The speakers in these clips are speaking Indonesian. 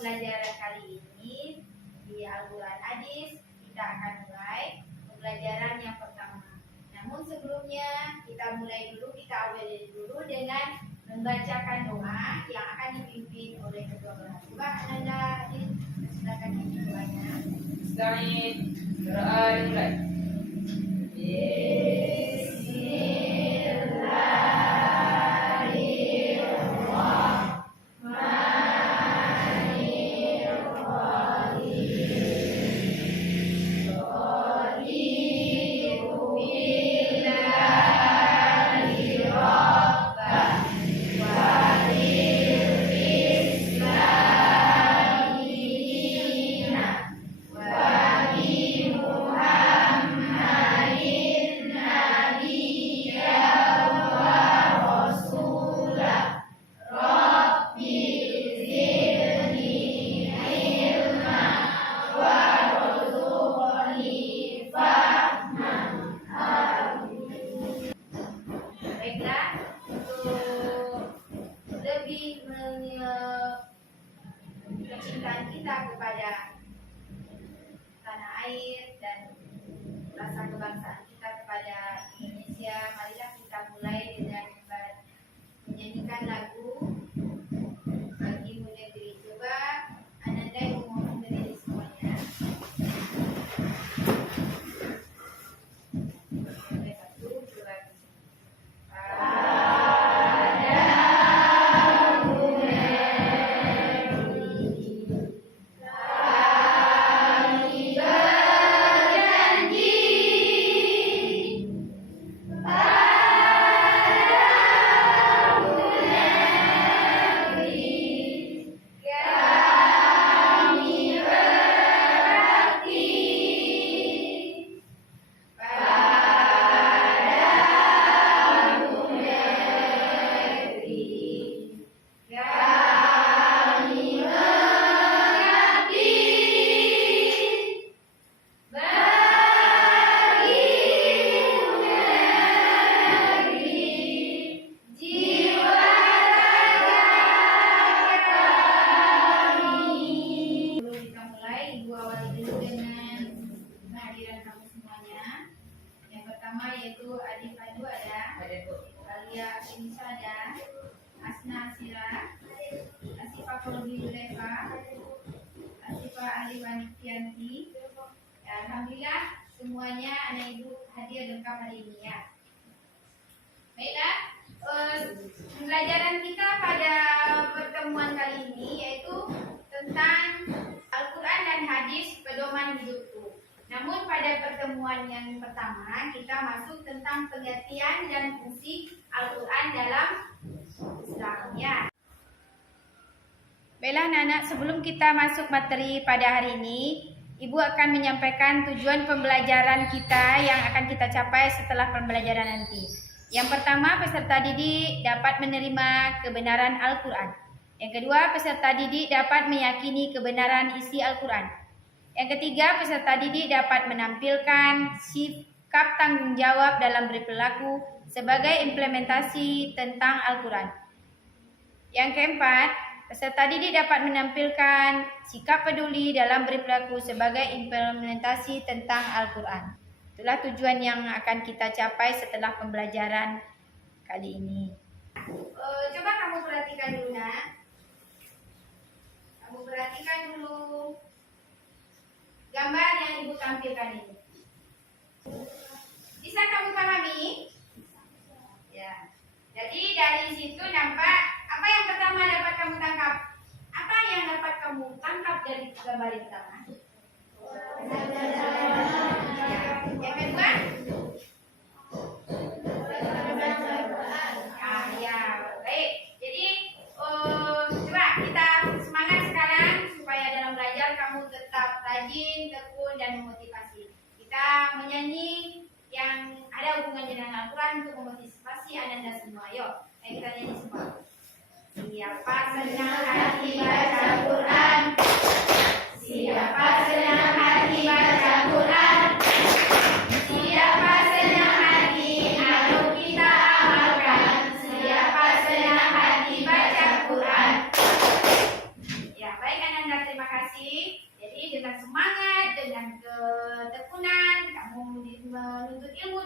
pembelajaran kali ini di Al-Quran Hadis kita akan mulai pembelajaran yang pertama. Namun sebelumnya kita awali dulu dengan membacakan doa yang akan dipimpin oleh kedua belah. Coba Ananda silakan pimpin doanya. Sekarang doa dimulai. Kecintaan kita kepada tanah air dan rasa kebangsaan kita kepada Indonesia, marilah kita mulai dengan menyanyikan lagu Bagimu Negeri. Coba Ananda yang ngomong berdiri semuanya. Satu, dua, yaitu Adik Padu ada, Alia Afinisa ada, Asna Asira, Asifah Kolbi Leva, Asifah Aliwantianti. Alhamdulillah semuanya anak ibu hadir lengkap hari ini ya. Baiklah, pembelajaran kita pada pertemuan kali ini yaitu tentang Al-Quran dan Hadis pedoman hidupku. Namun pada pertemuan yang pertama kita masuk tentang pengertian dan fungsi Al-Quran dalam Islam ya. Baiklah anak-anak, sebelum kita masuk materi pada hari ini, Ibu akan menyampaikan tujuan pembelajaran kita yang akan kita capai setelah pembelajaran nanti. Yang pertama, peserta didik dapat menerima kebenaran Al-Quran. Yang kedua, peserta didik dapat meyakini kebenaran isi Al-Quran. Yang ketiga, peserta didik dapat menampilkan sikap tanggung jawab dalam berperilaku sebagai implementasi tentang Al-Quran. Yang keempat, peserta didik dapat menampilkan sikap peduli dalam berperilaku sebagai implementasi tentang Al-Quran. Itulah tujuan yang akan kita capai setelah pembelajaran kali ini. Coba kamu perhatikan dulu nak. Kamu perhatikan dulu gambar yang Ibu tampilkan ini. Bisa kamu pahami? Ya. Jadi dari situ nampak apa yang pertama dapat kamu tangkap? Apa yang dapat kamu tangkap dari gambar yang pertama? Yang kedua? Ya, baik. Jadi coba kita semangat sekarang supaya dalam belajar kamu tetap rajin, tekun, dan memotivasi. Kita menyanyi yang ada hubungannya dengan Al-Quran untuk memotivasi Ananda semua. Yuk, kita nyanyi semua. Siapa senang hati baca Quran? Siapa senang hati baca Quran? Siapa senang hati ayo kita amalkan? Siapa senang hati baca Quran? Ya, baik Ananda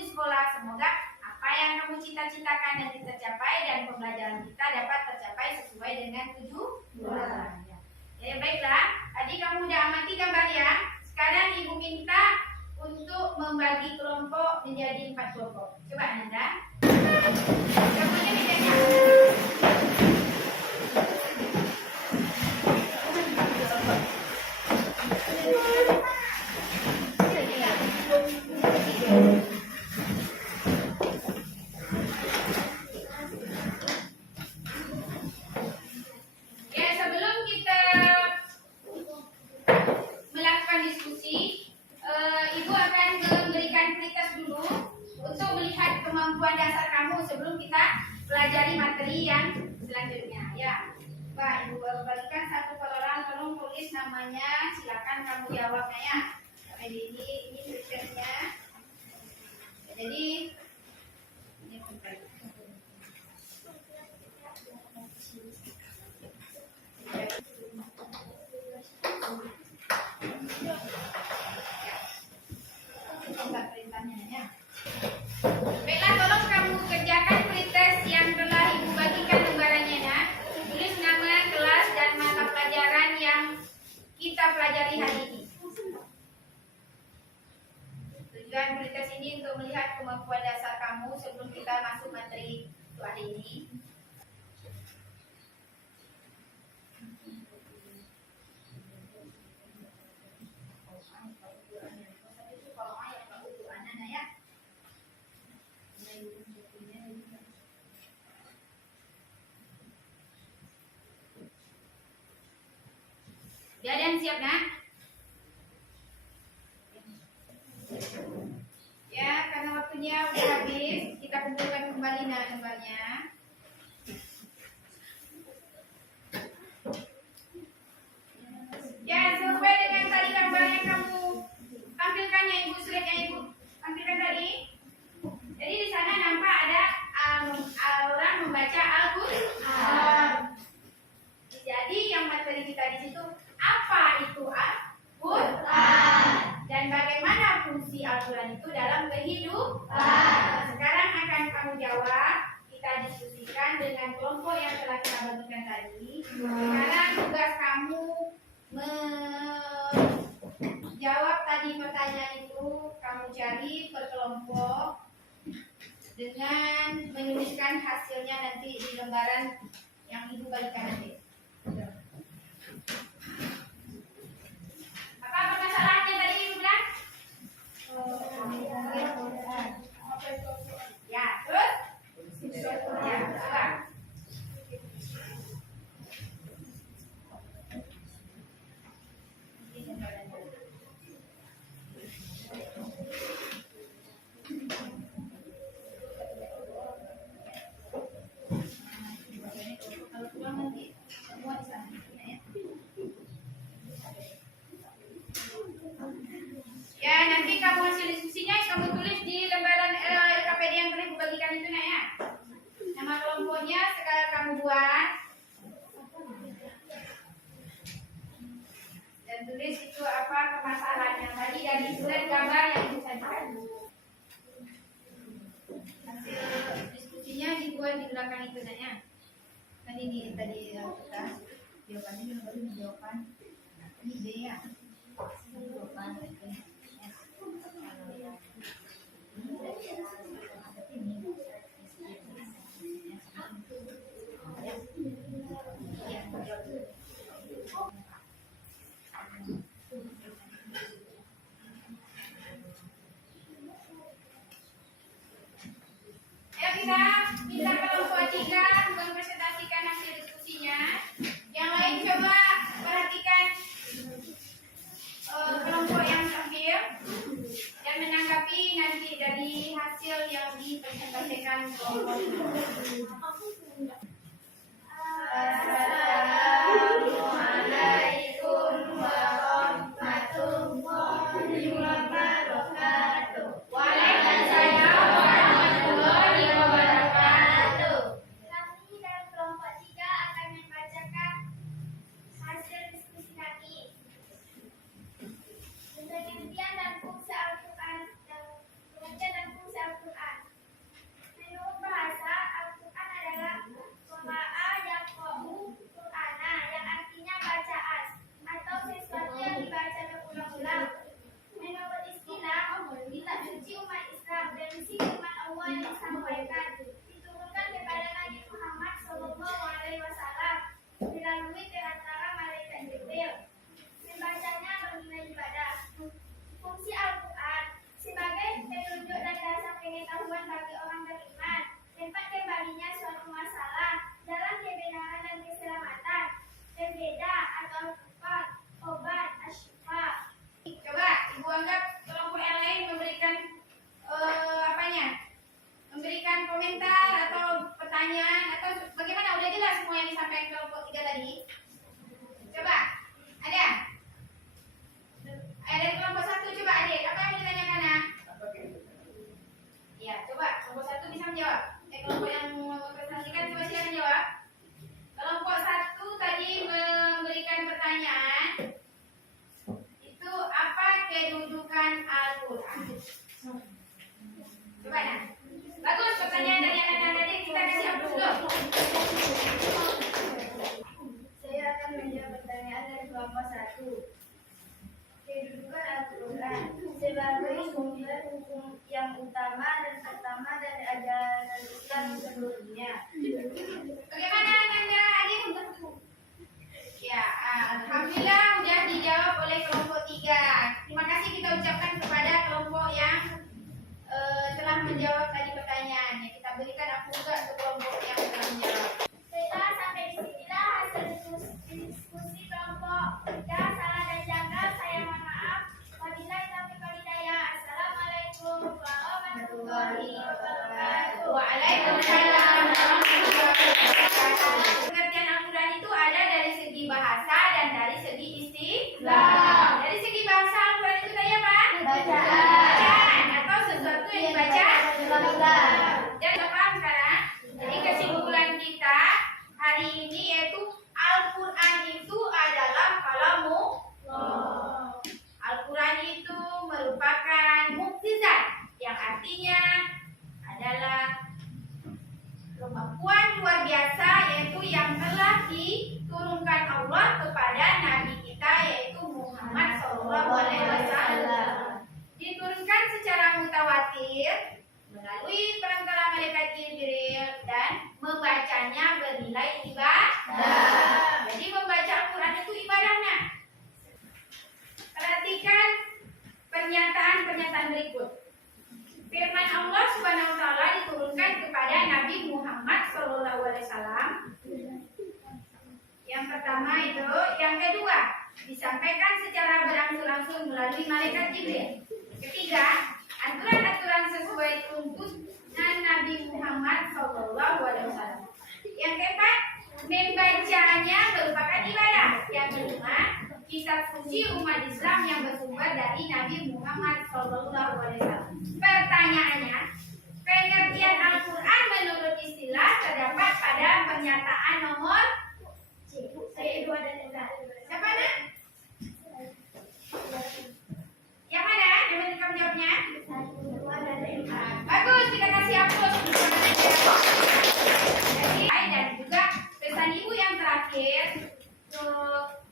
di sekolah. Semoga apa yang kamu cita-citakan dan kita capai dan pembelajaran kita dapat tercapai sesuai dengan tujuan. Ya, baiklah, tadi kamu udah amati gambar ya. Sekarang ibu minta untuk membagi kelompok menjadi 4 kelompok. Coba Nanda. Kelompoknya bedanya. Ya, sebelum kita melakukan diskusi, Ibu akan memberikan pretest dulu untuk melihat kemampuan dasar kamu sebelum kita pelajari materi yang selanjutnya. Ya, Ibu bagikan satu per orang, tolong tulis namanya, silakan kamu jawabnya ya. Ini pretestnya. Jadi ini tempat. Perintahnya ya. Baiklah, tolong kamu kerjakan pretest yang telah Ibu bagikan lembarannya ya. Tulis nama kelas dan mata pelajaran yang kita pelajari hari ini. Tujuan pretest ini untuk melihat kemampuan dasar kamu sebelum kita masuk materi untuk hari ini. Dadan siap nak? Ya, karena waktunya udah habis, kita kumpulkan kembali gambarnya. Ya, sesuai dengan tadi gambar yang kamu tampilkan ya Ibu, slide yang Ibu tampilkan tadi. Jadi di sana nampak ada orang membaca Al-Qur'an. Jadi yang materi kita di situ, apa itu Al-Qur'an dan bagaimana fungsi Al-Qur'an itu dalam kehidupan. Sekarang akan kamu jawab, kita diskusikan dengan kelompok yang telah kita bagikan tadi. Sekarang tugas kamu menjawab tadi pertanyaan itu, kamu cari per kelompok dengan menuliskan hasilnya nanti di lembaran yang Ibu bagikan nanti. Apa permasalahannya tadi Ibu bilang? Ya, terus? Ya, coba. Ya, nanti kamu hasil diskusinya kamu tulis di lembaran LKPD yang telah dibagikan itu nak ya. Nama kelompoknya sekarang kamu buat dan tulis itu apa permasalahannya tadi dari surat gambar yang Ibu sajikan. Hasil diskusinya dibuat di belakang itu nak ya. Tadi kita jawabannya baru jawaban ini B ya. Jawaban Ayo kita minta kelompok 3 mempresentasikan hasil diskusinya. Yang lain coba perhatikan kelompok yang tampil dan menanggapi nanti dari hasil yang dipresentasikan kelompok itu. Assalamualaikum warahmatullahi wabarakatuh. Waalaikumsalam warahmatullahi wabarakatuh. Kami dari kelompok 3 akan membacakan hasil diskusi kami. Penelitian dan fungsi Al-Quran kelompok 3 tadi? Coba, ada? Ada kelompok 1 coba adik, apa yang ditanyakan nak? Ya, coba kelompok 1 bisa menjawab. Kelompok yang mempresentasikan coba silakan jawab. Kelompok 1 tadi memberikan pertanyaan. Itu apa kedudukan Al-Quran? Coba nak. Bagus pertanyaan dari anak-anak tadi, kita kasih hapus dulu. Saya akan menjawab pertanyaan dari kelompok 1. Kedudukan Al-Quran sebagai sumber hukum yang utama dan pertama dari ajaran Islam seluruhnya. Bagaimana Nanda adik? Ya, alhamdulillah sudah dijawab oleh kelompok 3. Terima kasih kita ucapkan kepada kelompok yang telah menjawab tadi pertanyaannya. Kita berikan aku juga untuk kelompok yang telah menjawab. Baiklah, sampai di sinilah hasil diskusi kelompok 3. Salah dan janggal saya mohon maaf. Wabillahi taufiq wal hidayah. Assalamualaikum warahmatullahi wabarakatuh. Waalaikumsalam warahmatullahi wabarakatuh. Pengertian Al-Quran itu ada dari segi bahasa dan dari segi istilah. Dari segi bahasa Al-Quran itu tadi apa? Bacaan atau sesuatu yang dibaca. Dan paham sekarang? Jadi kesimpulan kita hari ini yaitu Al-Quran itu adalah kalamu. Al-Quran itu merupakan mukjizat yang artinya adalah kemampuan luar biasa yaitu yang telah diturunkan Allah kepada Nabi kita yaitu Muhammad SAW. Diturunkan secara mutawatir melalui perantara malaikat Jibril dan membacanya bernilai ibadah. Jadi membaca Al-Quran itu ibadahnya. Perhatikan pernyataan-pernyataan berikut. Firman Allah Subhanahu wa taala diturunkan kepada Nabi Muhammad SAW. Yang pertama itu, yang kedua disampaikan secara berangsur-angsur melalui malaikat Jibril. Ketiga, aturan-aturan sesuai tuntunan Nabi Muhammad SAW. Yang keempat, membacanya merupakan ibadah. Yang kelima, kitab suci umat Islam yang bersumber dari Nabi Muhammad SAW. Pertanyaannya, pengertian Al-Quran menurut istilah terdapat pada pernyataan nomor Saya 2 dan 3. siapa nak? Yang mana? Yang penting kamu jawabnya. Bagus, kita kasih hapus. Jadi, dan juga pesan ibu yang terakhir,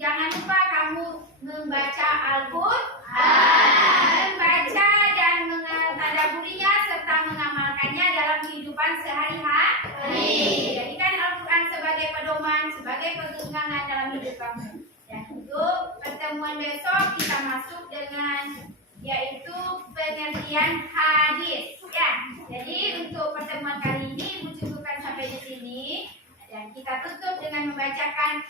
jangan lupa kamu membaca Al-Quran, membaca dan mentadaburinya serta mengamalkannya dalam kehidupan sehari-hari. Jadikan Al-Quran sebagai pedoman, sebagai petunjukan dalam hidup kamu. Dan untuk pertemuan besok kita masuk dengan yaitu pengertian hadis. Ya, jadi untuk pertemuan kali ini Ibu cukupkan sampai di sini dan kita tutup dengan membacakan